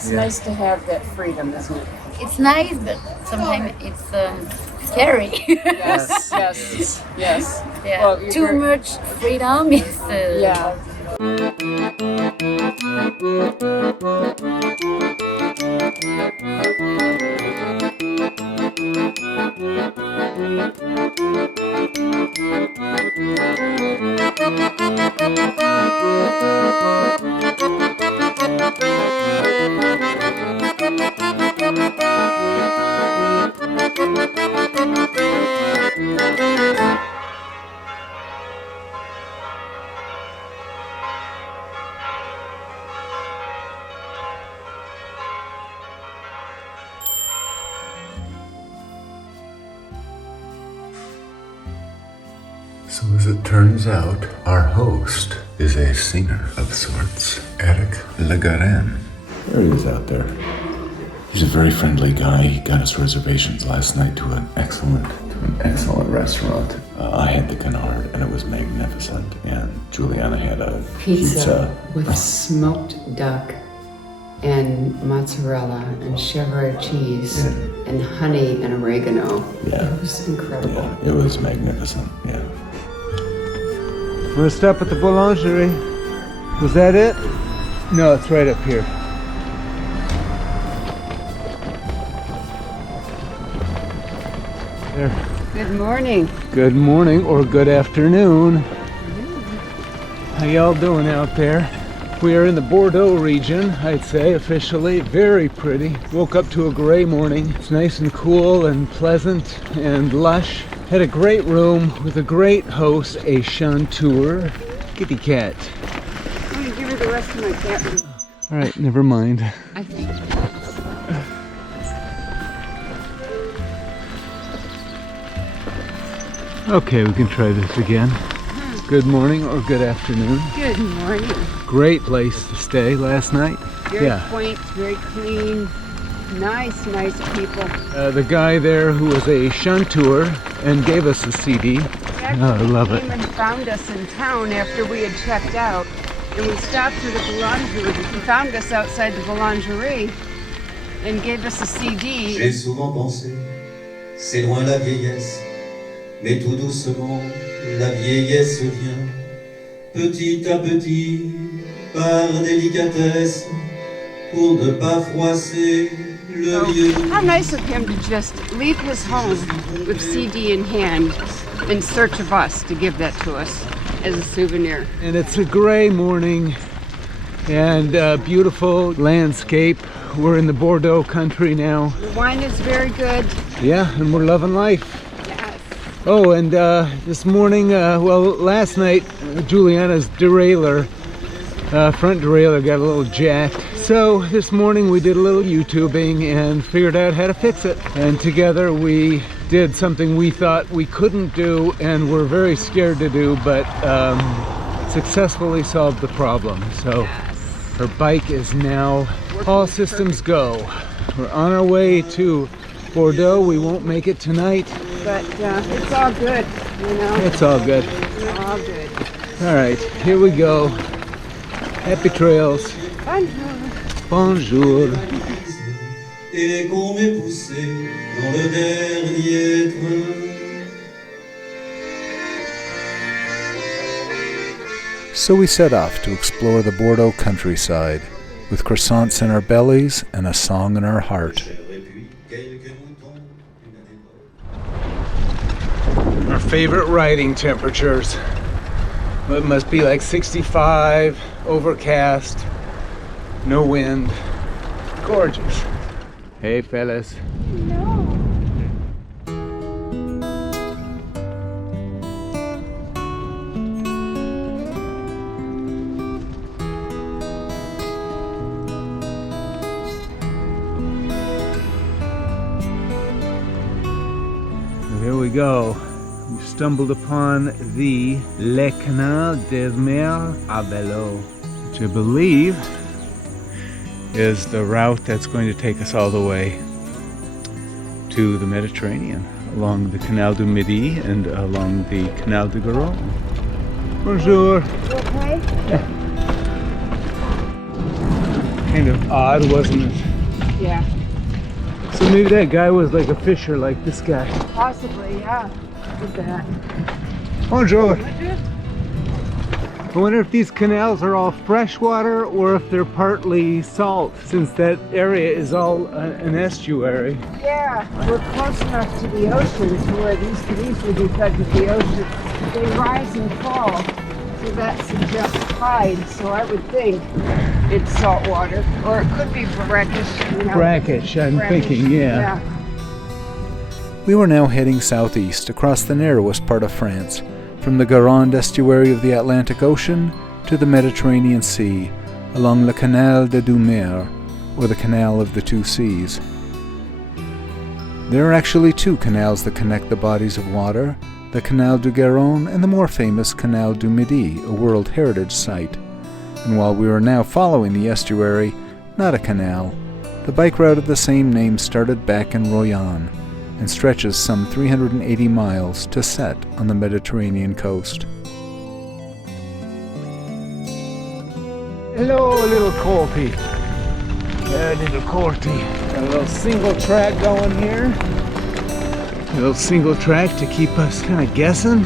It's nice to have that freedom, isn't it? It's nice, but sometimes it's scary. Yes, yes, yes. Yeah. Well, Too much freedom is. Yeah. So as it turns out, our host is a singer of sorts, Eric Legaren. There he is out there. He's a very friendly guy. He got us reservations last night to an excellent restaurant. I had the canard and it was magnificent. And Julianna had a pizza with smoked duck and mozzarella and cheddar cheese and honey and oregano. Yeah. It was incredible. Yeah, it was magnificent, yeah. I'm gonna stop at the boulangerie. Was that it? No, it's right up here. There. Good morning. Good morning or good afternoon. How y'all doing out there? We are in the Bordeaux region, I'd say, officially. Very pretty. Woke up to a gray morning. It's nice and cool and pleasant and lush. Had a great room with a great host, a chanteur, kitty cat. I'm gonna give her the rest of my cat food. All right, never mind. I think. Okay, we can try this again. Good morning or good afternoon. Good morning. Great place to stay last night. Very quaint, very clean. Nice people. The guy there who was a chanteur and gave us a CD. I love it. He came and found us in town after we had checked out. And we stopped at the boulangerie. He found us outside the boulangerie and gave us a CD. J'ai souvent pensé, c'est loin la vieillesse, mais tout doucement, la vieillesse vient, petit à petit, par délicatesse, pour ne pas froisser le lieu. How nice of him to just leave his home with CD in hand in search of us to give that to us as a souvenir. And it's a gray morning and a beautiful landscape. We're in the Bordeaux country now. The wine is very good. Yeah, and we're loving life. Yes. Oh, and this morning, last night, Julianna's derailleur, front derailleur got a little jacked. So this morning we did a little YouTubing and figured out how to fix it. And together we did something we thought we couldn't do and were very scared to do, but successfully solved the problem. So her bike is now all systems go. We're on our way to Bordeaux. We won't make it tonight. But it's all good, you know. It's all good. It's all good. All right, here we go. Happy trails. Bonjour. Bonjour. Et qu'on m'ait poussé dans le dernier train. So we set off to explore the Bordeaux countryside, with croissants in our bellies and a song in our heart. Our favorite riding temperatures. It must be like 65, overcast, no wind. Gorgeous. Hey fellas. Here we go. We stumbled upon the Le Canal Deux Mers à vélo, which I believe is the route that's going to take us all the way to the Mediterranean, along the Canal du Midi and along the Canal de Gironde. Bonjour. You okay? kind of odd, wasn't it? Yeah. So maybe that guy was like a fisher like this guy. Possibly, yeah. Look at that. Bonjour. I wonder if these canals are all freshwater or if they're partly salt, since that area is all an estuary. Yeah, we're close enough to the ocean to where these would be fed with the ocean. They rise and fall, so that suggests tide. So I would think it's salt water, or it could be brackish. You know, Brackish, I'm thinking, yeah. We were now heading southeast across the narrowest part of France, from the Gironde Estuary of the Atlantic Ocean to the Mediterranean Sea, along the Canal de Deux Mers, or the Canal of the Two Seas. There are actually two canals that connect the bodies of water, the Canal du Garonne and the more famous Canal du Midi, a World Heritage Site. And while we were now following the estuary, not a canal, the bike route of the same name started back in Roland, and stretches some 380 miles to set on the Mediterranean coast. Hello, little Corty. Yeah, little Corty. Got a little single track going here. A little single track to keep us kind of guessing.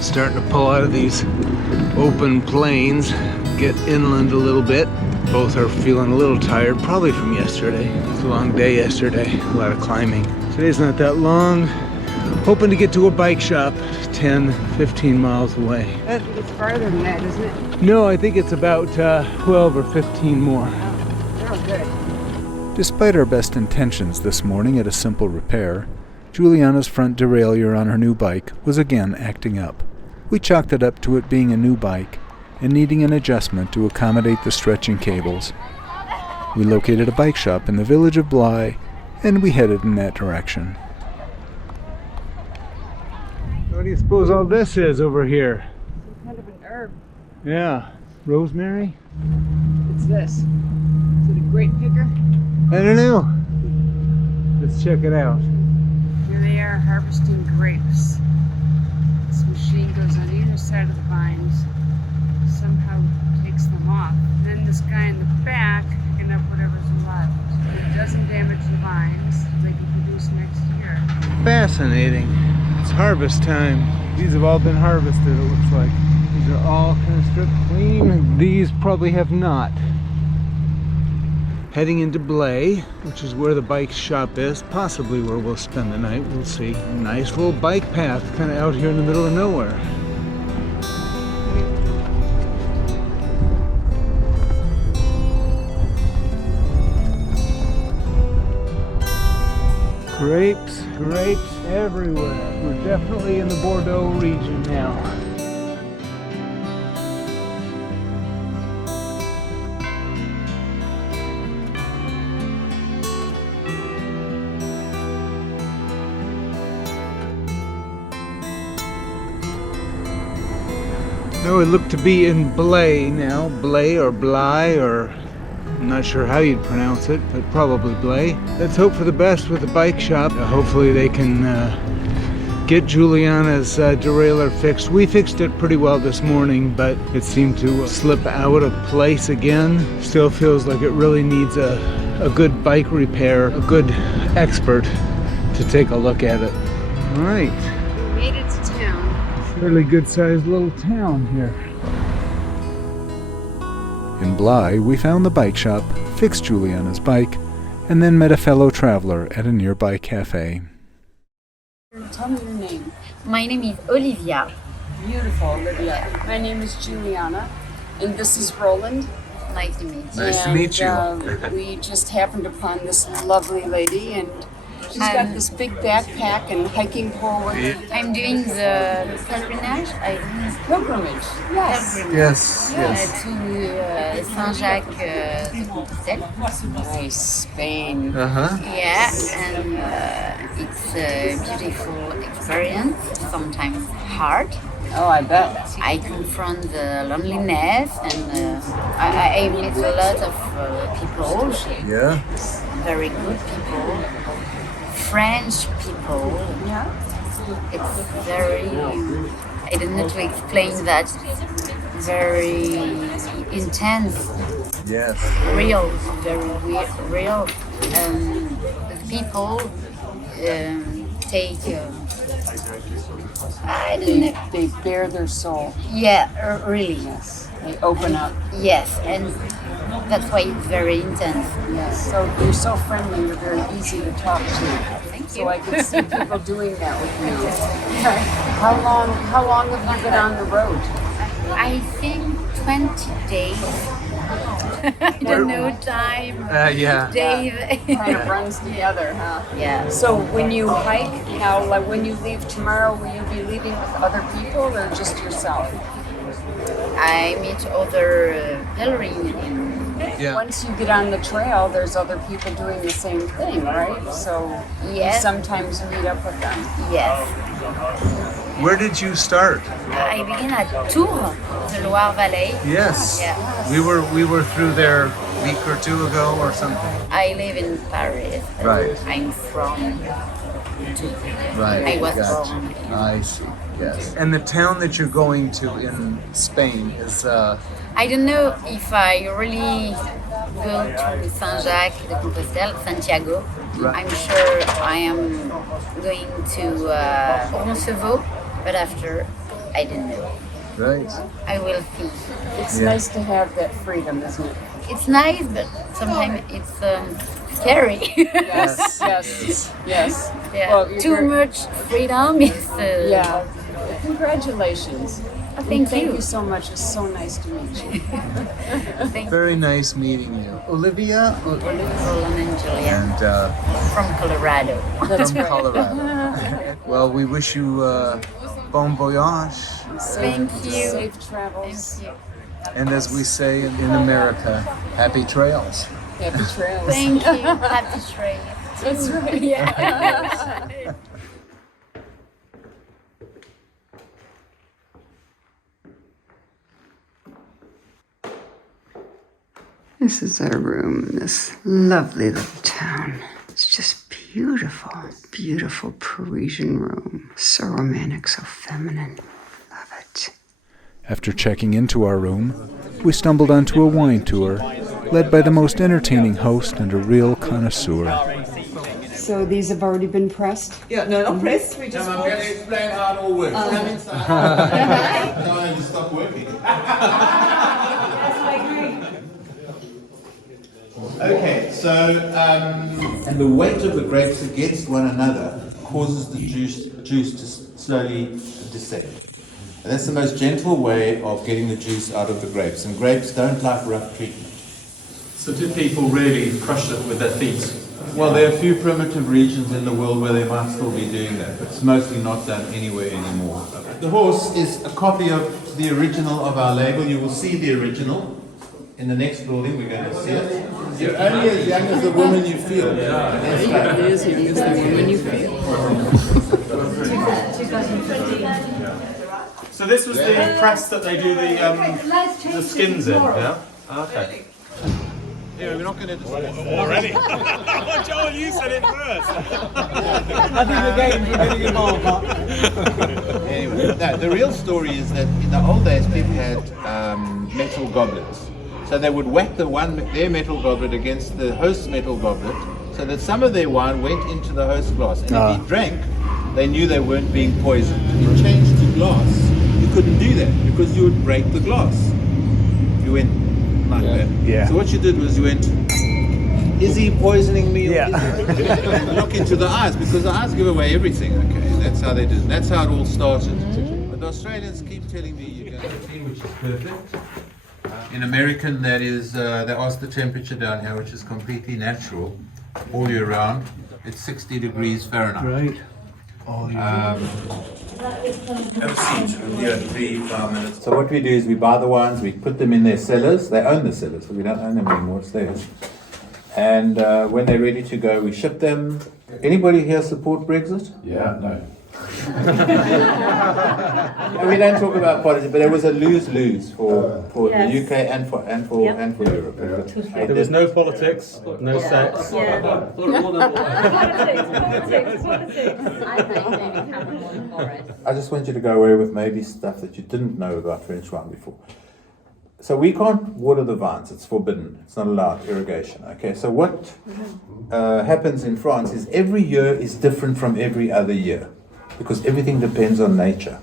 Starting to pull out of these open plains, get inland a little bit. Both are feeling a little tired, probably from yesterday. It was a long day yesterday, a lot of climbing. Today's not that long. Hoping to get to a bike shop 10, 15 miles away. I think it's farther than that, isn't it? No, I think it's about 12 or 15 more. Oh, good. Despite our best intentions this morning at a simple repair, Julianna's front derailleur on her new bike was again acting up. We chalked it up to it being a new bike and needing an adjustment to accommodate the stretching cables. We located a bike shop in the village of Blaye, and we headed in that direction. What do you suppose all this is over here? Some kind of an herb. Yeah, rosemary? It's this. Is it a grape picker? I don't know. Let's check it out. Here they are harvesting grapes. This machine goes on either side of the vines, somehow takes them off. Then this guy in the back picking up whatever's left. It doesn't damage the vines. They can produce next year. Fascinating. It's harvest time. These have all been harvested, it looks like. These are all kind of stripped clean. These probably have not. Heading into Blaye, which is where the bike shop is, possibly where we'll spend the night, we'll see. Nice little bike path, kind of out here in the middle of nowhere. Grapes, grapes everywhere. We're definitely in the Bordeaux region now. No, it looked to be in Blaye now. Blaye or Blaye, or I'm not sure how you'd pronounce it, but probably Blaye. Let's hope for the best with the bike shop. Hopefully they can get Julianna's derailleur fixed. We fixed it pretty well this morning, but it seemed to slip out of place again. Still feels like it really needs a good bike repair, a good expert to take a look at it. All right. We made it to town. Fairly good-sized little town here. In Blaye, we found the bike shop, fixed Julianna's bike, and then met a fellow traveler at a nearby cafe. Tell me your name. My name is Olivia. Beautiful, Olivia. My name is Julianna, and this is Roland. Nice to meet you. Nice to meet you. We just happened upon this lovely lady, and She's got this big backpack and hiking pole with her. I'm doing the pilgrimage. Pilgrimage. Yes. Yes, To Saint-Jacques-de-Compostelle. Nice, Spain. Yeah, and it's a beautiful experience, sometimes hard. Oh, I bet. I confront the loneliness and I meet a lot of people, Yeah. very good people, French people. Yeah. It's very, I don't know to explain that, very intense, Yes. real, very real. The people take, I don't know, They bare their soul. yeah, really. Yes. They open up. Yes, and that's why it's very intense. Yes. So you're so friendly. You're very easy to talk to. Thank So you. I can see people doing that with you. How long have you been on the road? I think 20 days. I don't know time. Yeah. Days. Kind of runs together, huh? Yeah. So when you hike, now, like when you leave tomorrow, will you be leaving with other people or just yourself? I meet other pilgrims in. Yeah. Once you get on the trail, there's other people doing the same thing, right? So you Yes. sometimes meet up with them. Yes. Where did you start? I begin at Tours, the Loire Valley. Yes. Yeah. We were through there a week or two ago or something. I live in Paris. Right. I'm from Tours. Right. I was Gotcha. born. I see. Yes. And the town that you're going to in Spain is I don't know if I really go to Saint-Jacques-de-Compostelle, Santiago. Right. I'm sure I am going to Roncevaux, but after, I don't know. right. I will see. It's Yeah. nice to have that freedom, isn't it? It's nice, but sometimes it's scary. Yes, yes, yes. Yeah. Well, you're Too very- much freedom is. Yeah. Congratulations. Thank Thank you. you so much. It's so nice to meet you. Very nice meeting you, Olivia. Roland and Julianna And from Colorado. That's from right. Colorado. Well, we wish you bon voyage, Thank you. Safe travels. Thank you. and as we say in America, happy trails. Happy trails. Thank you. Happy trail. That's right. Yeah. This is our room in this lovely little town. It's just beautiful, beautiful Parisian room. So romantic, so feminine. Love it. After checking into our room, we stumbled onto a wine tour, led by the most entertaining host and a real connoisseur. So these have already been pressed? Yeah, no, not pressed. We just. I'm going to explain how it all works. Come inside. No, I just stopped working. Okay, so and the weight of the grapes against one another causes the juice to slowly descend. And that's the most gentle way of getting the juice out of the grapes. And grapes don't like rough treatment. So do people really crush it with their feet? Well, there are a few primitive regions in the world where they might still be doing that, but it's mostly not done anywhere anymore. The horse is a copy of the original of our label. You will see the original. In the next building, we're going to see it. You're only as young as the woman you feel. That's right. It is the woman you feel. So this was the press that they do the skins in, yeah? Okay. Yeah, we're not going to. Already? Joel, you said it first. I think the game's getting involved. Anyway, no, the real story is that in the old days, people had metal goblets. So they would whack their metal goblet against the host's metal goblet, so that some of their wine went into the host's glass. And if he drank, they knew they weren't being poisoned. If you changed to glass, you couldn't do that because you would break the glass. You went like that. Yeah. So what you did was you went, is he poisoning me? Or Yeah. is he? And look into the eyes, because the eyes give away everything. Okay, that's how they did it. That's how it all started. But the Australians keep telling me you're going to see, which is perfect. In American, that is, they ask the temperature down here, which is completely natural all year round. It's 60 degrees Fahrenheit. Right. Have a seat. Yeah, 3-5 minutes. So what we do is we buy the wines, we put them in their cellars. They own the cellars, so we don't own them anymore. It's theirs. And when they're ready to go, we ship them. Anybody here support Brexit? Yeah, no. And we don't talk about politics, but it was a lose-lose for the UK and for Europe. There was no politics, no sex. I just want you to go away with maybe stuff that you didn't know about French wine before. So we can't water the vines, it's forbidden, it's not allowed, irrigation. Okay, so what happens in France is every year is different from every other year, because everything depends on nature.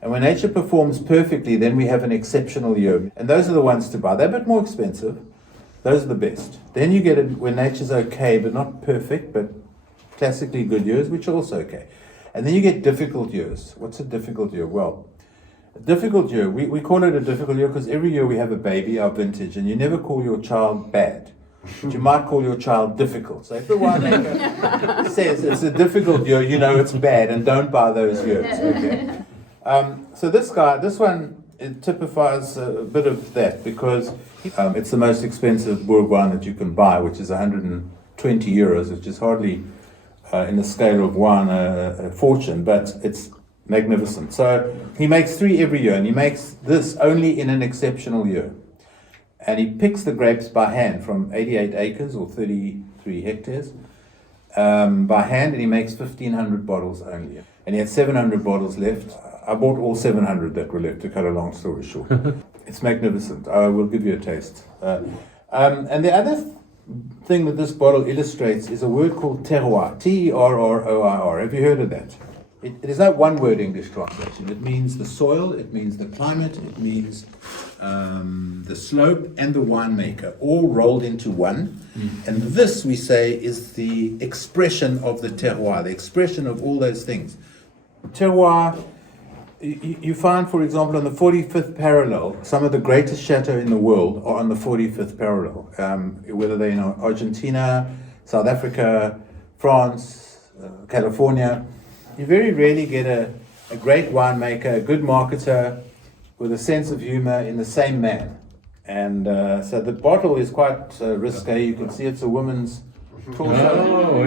And when nature performs perfectly, then we have an exceptional year. And those are the ones to buy. They're a bit more expensive. Those are the best. Then you get it when nature's okay, but not perfect, but classically good years, which are also okay. And then you get difficult years. What's a difficult year? Well, a difficult year, we call it a difficult year because every year we have a baby, our vintage, and you never call your child bad. But you might call your child difficult. So if the winemaker says it's a difficult year, you know it's bad, and don't buy those years. Okay. So this one, it typifies a bit of that because it's the most expensive Bourg wine that you can buy, which is 120 euros, which is hardly in the scale of wine a fortune, but it's magnificent. So he makes 3 every year, and he makes this only in an exceptional year. And he picks the grapes by hand from 88 acres or 33 hectares by hand, and he makes 1,500 bottles only. And he had 700 bottles left. I bought all 700 that were left, to cut a long story short. It's magnificent. I will give you a taste. And the other thing that this bottle illustrates is a word called terroir, T-E-R-R-O-I-R. Have you heard of that? It is not one word English translation. It means the soil, it means the climate, it means the slope and the winemaker, all rolled into one. And this, we say, is the expression of the terroir, the expression of all those things. Terroir, you find, for example, on the 45th parallel, some of the greatest chateaux in the world are on the 45th parallel, whether they're in Argentina, South Africa, France, California. You very rarely get a great winemaker, a good marketer with a sense of humor in the same man. And so the bottle is quite risque. You can see it's a woman's torso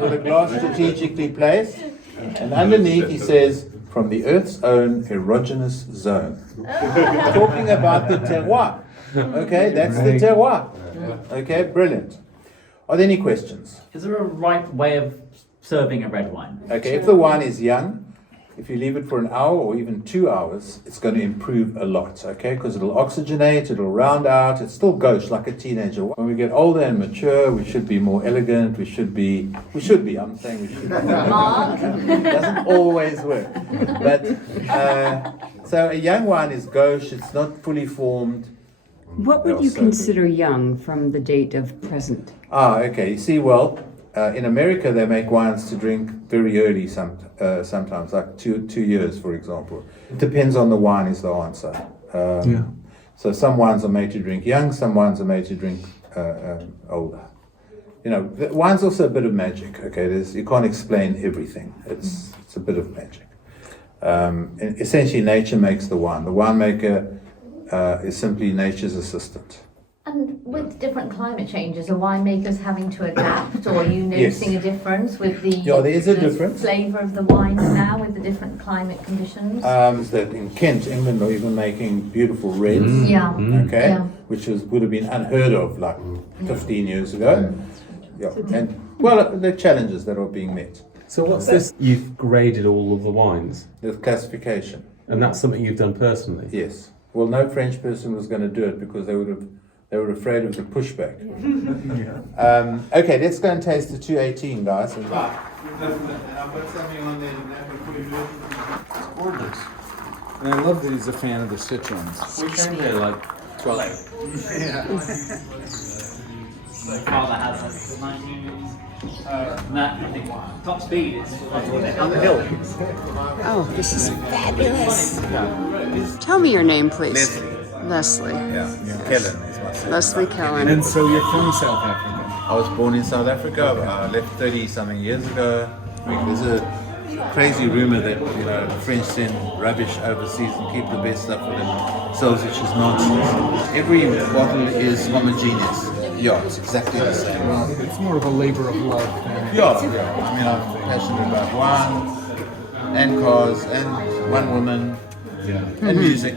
with a glass strategically placed. And underneath he says, from the Earth's own erogenous zone. Talking about the terroir. Okay, that's the terroir. Okay, brilliant. Are there any questions? Is there a right way of serving a red wine? Okay, if the wine is young, if you leave it for an hour or even 2 hours, it's going to improve a lot, okay? Because it'll oxygenate, it'll round out, it's still gauche like a teenager. When we get older and mature, we should be more elegant, I'm saying we should be. It doesn't always work. But, so a young wine is gauche, it's not fully formed. What would you consider young from the date of present? Okay, you see, well, in America, they make wines to drink very early sometimes, like two years, for example. It depends on the wine is the answer. So some wines are made to drink young, some wines are made to drink older. You know, wine's also a bit of magic, okay? You can't explain everything. It's a bit of magic. And essentially, nature makes the wine. The winemaker is simply nature's assistant. And with different climate changes, are winemakers having to adapt, or are you noticing a difference with the, there is a difference. Flavour of the wines now with the different climate conditions? That in Kent, England, are even making beautiful reds. Which would have been unheard of like 15 years ago. And well, the challenges that are being met. So what's this? You've graded all of the wines? The classification. And that's something you've done personally? Yes. Well, no French person was going to do it because they were afraid of the pushback. Okay, let's go and taste the 218, guys. And I've got something on there It's gorgeous. And I love that he's a fan of the citrons. We came here like 12. My father has a 19. That, I think, top speed is on the hill. Oh, this is fabulous. Tell me your name, please. Leslie. Yeah, Kellen is my son. Leslie Kellen. And so you're from South Africa? I was born in South Africa. I left 30-something years ago. There's a crazy rumor that the French send rubbish overseas and keep the best stuff for themselves, which is nonsense. Every bottle is homogeneous. Yeah, it's exactly the same. Well, it's more of a labor of love. Yeah. I mean, I'm passionate about wine and cars and one woman and music.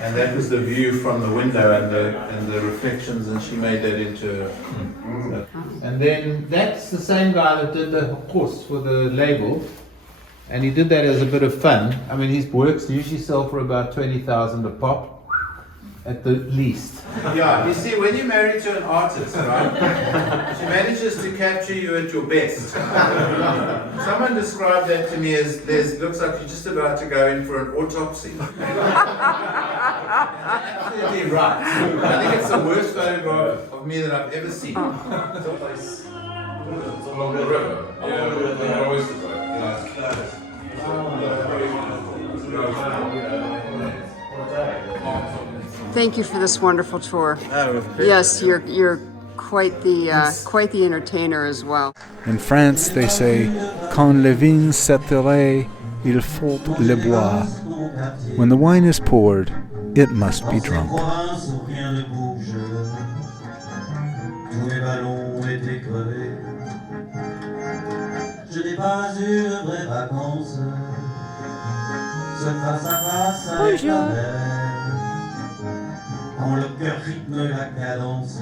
And that was the view from the window and the reflections, and she made that into. And then that's the same guy that did the horse for the label, and he did that as a bit of fun. I mean, his works usually sell for about 20,000 a pop, at the least. Yeah, you see, when you're married to an artist, right, she manages to capture you at your best. Someone described that to me as looks like you're just about to go in for an autopsy. Absolutely right. I think it's the worst photograph of me that I've ever seen. It's along the river. Yeah, always Thank you for this wonderful tour. Oh, Yes, you're quite the entertainer as well. In France, they say, quand le vin s'éterait, il faut le boire. When the wine is poured, it must be drunk. Rien ne bouge, tous mes ballons étaient crevés. Je n'ai pas eu de vraies vacances, seul face à face avec la mer, quand le cœur rythme la cadence.